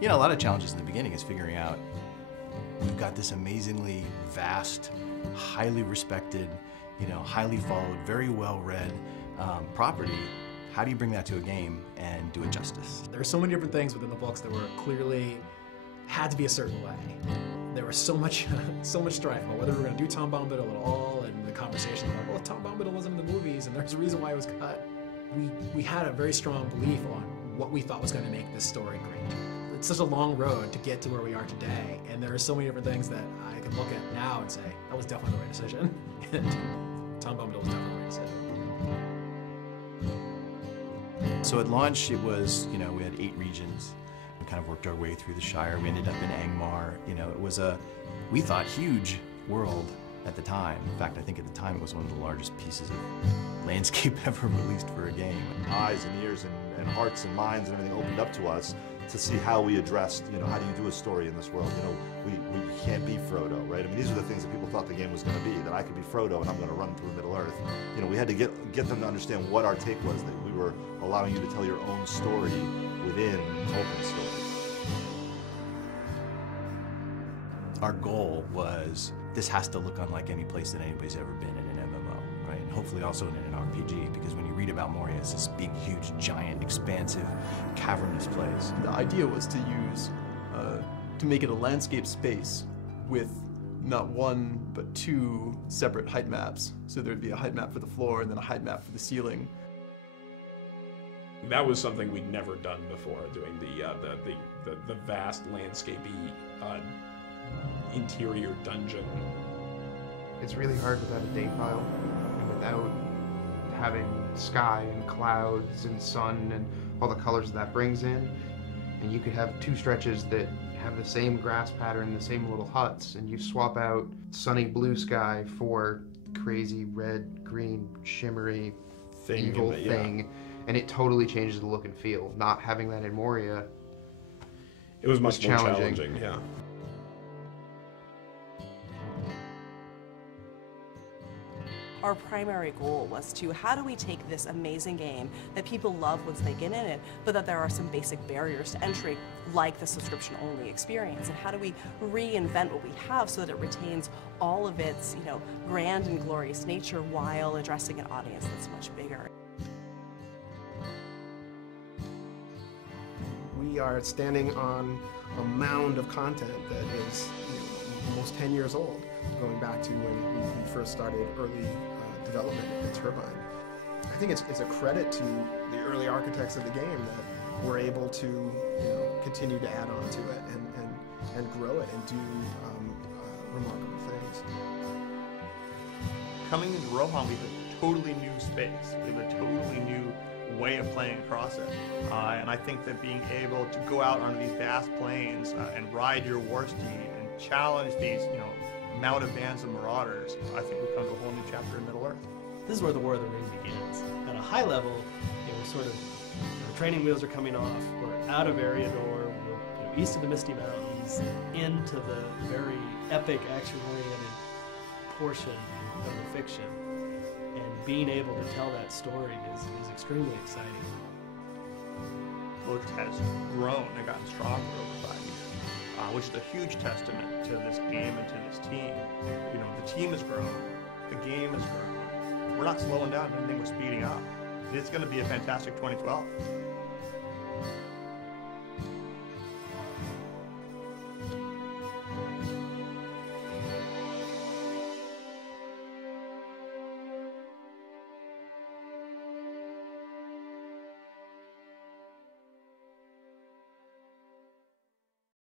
You know, a lot of challenges in the beginning is figuring out, we've got this amazingly vast, highly respected, you know, highly followed, very well-read property. How do you bring that to a game and do it justice? There are so many different things within the books that were clearly had to be a certain way. There was so much strife about whether we were going to do Tom Bombadil at all, and the conversation about, well, Tom Bombadil wasn't in the movies, and there's a reason why it was cut. We had a very strong belief on what we thought was going to make this story great. It's such a long road to get to where we are today, and there are so many different things that I can look at now and say, that was definitely the right decision. And Tom Bombadil was definitely the right decision. So at launch, it was, you know, we had 8 regions. We kind of worked our way through the Shire. We ended up in Angmar. You know, it was a, we thought, huge world at the time. In fact, I think at the time it was one of the largest pieces of landscape ever released for a game. Eyes and ears and hearts and minds and everything opened up to us to see how we addressed, you know, how do you do a story in this world? You know, we can't be Frodo, right? I mean, these are the things that people thought the game was going to be, that I could be Frodo and I'm going to run through Middle-earth. You know, we had to get them to understand what our take was, that we were allowing you to tell your own story within Tolkien's story. Our goal was, this has to look unlike any place that anybody's ever been in an MMO, right? And hopefully also in an RPG, because when you read about Moria, it's this big, huge, giant, expansive, cavernous place. The idea was to use, to make it a landscape space with not one, but 2 separate height maps. So there'd be a height map for the floor and then a height map for the ceiling. That was something we'd never done before, doing the vast landscapey interior dungeon. It's really hard without a date file and without having sky and clouds and sun and all the colors that brings in. And you could have 2 stretches that have the same grass pattern, the same little huts, and you swap out sunny blue sky for crazy red, green, shimmery, evil thing, and it totally changes the look and feel. Not having that in Moria, it was much more challenging, yeah. Our primary goal was to, how do we take this amazing game that people love once they get in it, but that there are some basic barriers to entry, like the subscription-only experience, and how do we reinvent what we have so that it retains all of its, you know, grand and glorious nature while addressing an audience that's much bigger. We are standing on a mound of content that is, you know, almost 10 years old, going back to when we first started early development at Turbine. I think it's a credit to the early architects of the game that we're able to, you know, continue to add on to it and grow it and do remarkable things. Coming into Rohan, we have a totally new space. We have a totally new way of playing across it. And I think that being able to go out onto these vast plains and ride your war steed and challenge these, you know, mounted bands of marauders, I think we've come to a whole new chapter in Middle-earth. This is where the War of the Ring begins. At a high level, you know, we're sort of, the training wheels are coming off, we're out of Eriador, we're, you know, east of the Misty Mountains, into the very epic, action-oriented portion of the fiction. And being able to tell that story is extremely exciting. Lodric has grown and gotten stronger over 5 years, which is a huge testament to this game and to this team. You know, the team has grown, the game has grown. We're not slowing down, anything, we're speeding up. It's going to be a fantastic 2012.